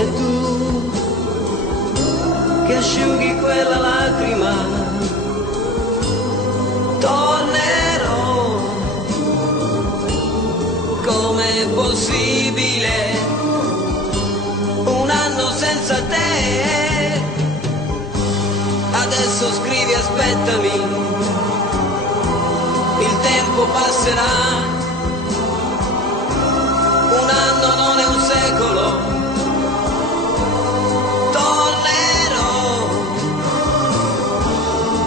E tu che asciughi quella lacrima, tornerò. Com'è possibile un anno senza te? Adesso scrivi aspettami, il tempo passerà. Un anno non è un secolo, tornerò.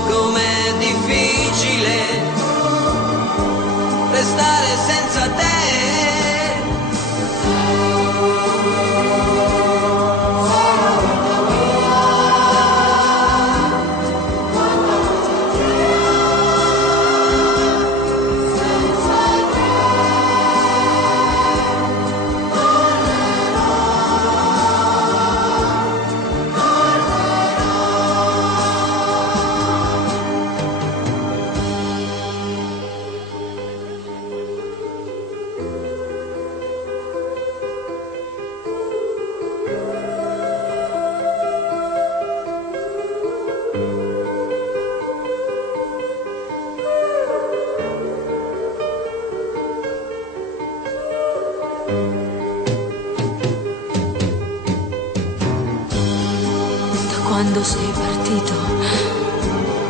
Com'è difficile restare senza te. Quando sei partito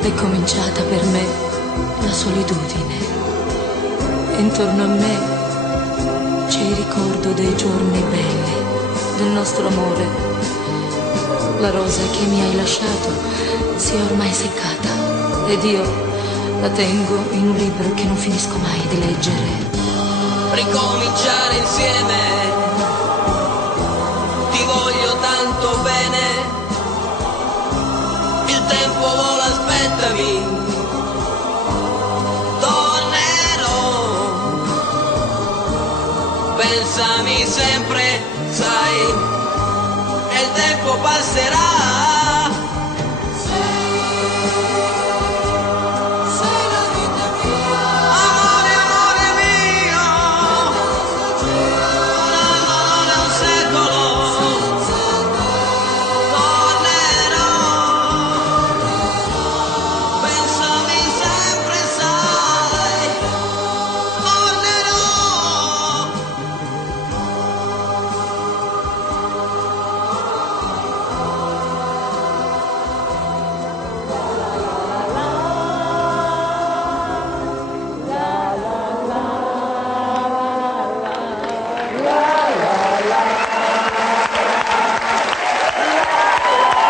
è cominciata per me la solitudine. Intorno a me c'è il ricordo dei giorni belli, del nostro amore. La rosa che mi hai lasciato si è ormai seccata ed io la tengo in un libro che non finisco mai di leggere. Ricominciare insieme, ti voglio tanto bene. Il tempo vola, aspettami, tornerò. Pensami sempre, sai, e il tempo passerà.